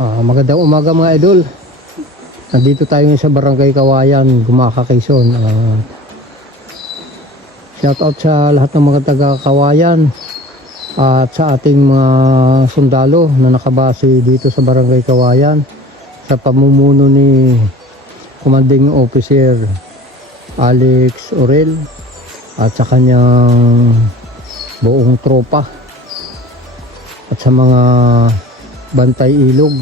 Magandang umaga mga idol. Nandito tayo ngayon sa Barangay Kawayan, Gumaca, Quezon. Shout out sa lahat ng mga taga Kawayan at sa ating mga sundalo na nakabase dito sa Barangay Kawayan sa pamumuno ni Commanding Officer Alex Orel at sa kanyang buong tropa at sa mga bantay ilog,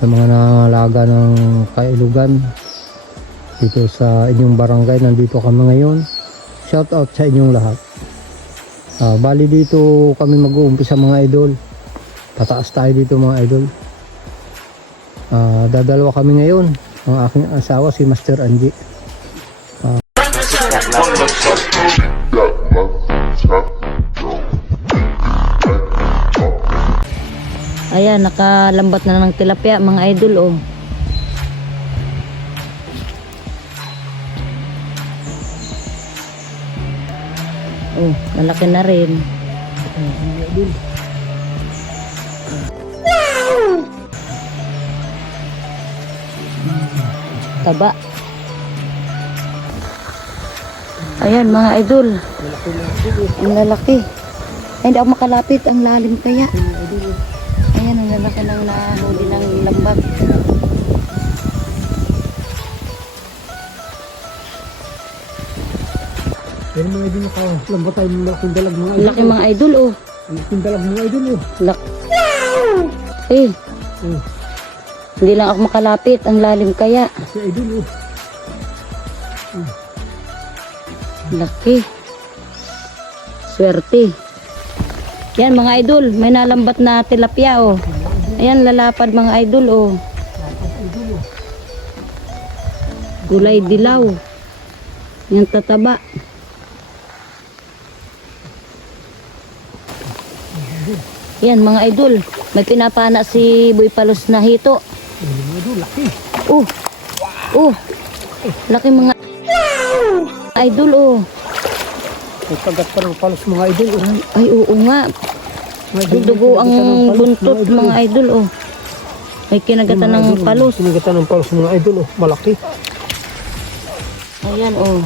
sa mga nangalaga ng kailugan dito sa inyong barangay. Nandito kami ngayon. Shout out sa inyong lahat. Bali dito kami mag-uumpisa mga idol. Tataas tayo dito mga idol. Dadalawa kami ngayon. Ang aking asawa si Master Angie. Ayan, nakalambat na ng tilapia mga idol, oh. Oh, malaki na rin. Taba. Ayan mga idol. Ang lalaki. Ay, hindi ako makalapit. Ang lalim kaya. Ayan, ang lalaki ng nahuli ng lambat. Pero mga idol, nakalambat tayo ng malaking dalag mga idol. Laki mga idol, oh. Malaking dalag mga idol, oh. Hindi lang ako makalapit. Ang lalim kaya. Si idol, oh. Laki. Swerte. Yan mga idol, may nalambat na tilapia, oh. Ayan, lalapad mga idol, oh. Gulay dilaw. Yan tataba. Yan mga idol, may pinapana si Boy Palos na hito. Laki. Oh. Oh. Laki mga idol, oh. May kagat pa ng palos mga idol, oh. Ay, oo nga. Ang dugo ang buntot mga idol, oh. May kinagatan ng palos. Kinagatan ng palos mga idol, oh. Malaki. Ayan, oh.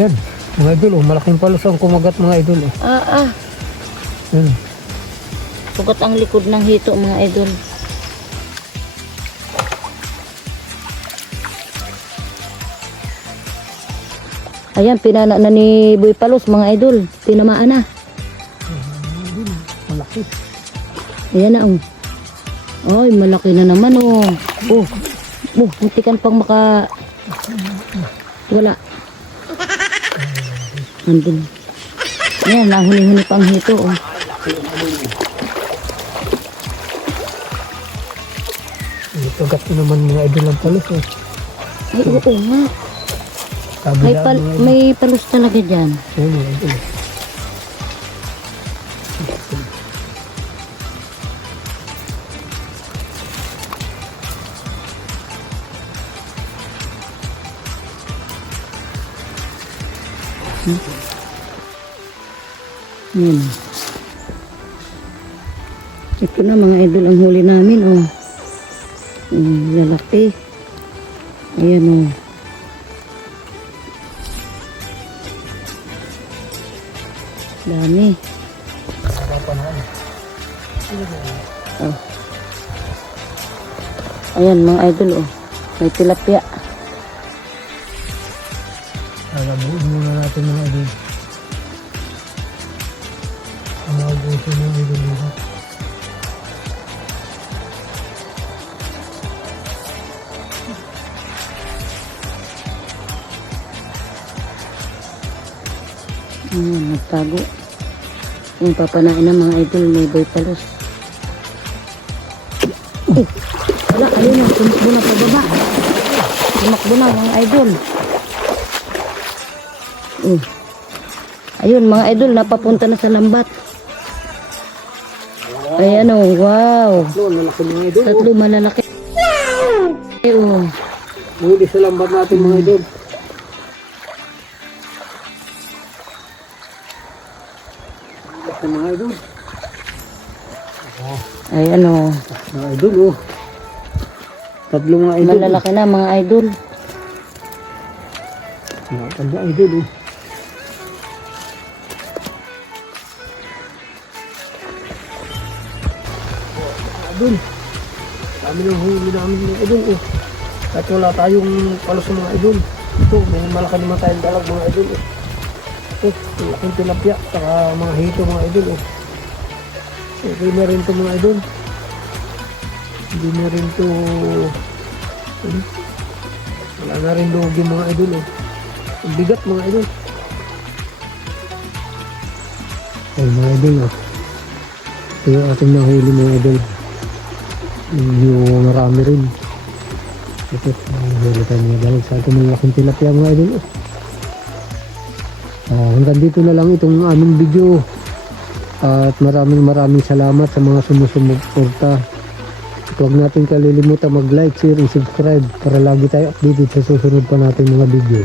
Yan, mga idol, oh. Malaking palos ang kumagat mga idol, oh. Yan. Sugat ang likod ng hito mga idol. Ayan, pinana na ni Boy Palos mga idol. Tinamaan na. Malaki. Ayan na, oh. Ay, malaki na naman, oh. Oh, muntikan pang maka... Wala. Andun. Ayan, nahuni-huni pang hito, oh. May kagat na naman mga idol ng palos, oh. Ay, oo nga. May palos talaga dyan. Ayan mga idol. Ayan. Ito na mga idol ang huli namin, oh. Lalaki. Ayan, oh. Dami. Oh. Ayan mga idol, oh. May tilapia. Alamuin muna natin mga idol. Ang mga gusto mga idol dito. Nagtago. Yung papanain ng mga idol, may Boy Palos. Wala, ayun na, tumakbo na pababa. Tumakbo na mga idol. Ayun mga idol, napapunta na sa lambat. Ayan, oh, wow. Tatlo malalaki. Ayun. Huli sa lambat natin mga idol. Mga idol. Ayan o. Mga idol oh. Tatlo mga idol. Malalaki na mga idol. Mga tanda idol oh. Idol. Dami ng huli namin mga idol oh. Kahit wala tayong palos sa mga idol. Ito, may malaki naman tayong dalag mga idol oh. Laking tilapia, saka mga hito mga idol oh. Okay na rin ito mga idol. Hindi na rin ito wala na rin lugi mga idol oh. Ang bigat mga idol. Ay mga idol oh. Ito yung ating nahuli mga idol. Yung marami rin. Ito, nahuli tayo mga dalag sa ating mga laking tilapia mga idol oh. Hanggang dito na lang itong aming video. At maraming salamat sa mga sumusuporta. At huwag natin kalilimutan mag-like, share, and subscribe para lagi tayo updated sa susunod pa natin mga video.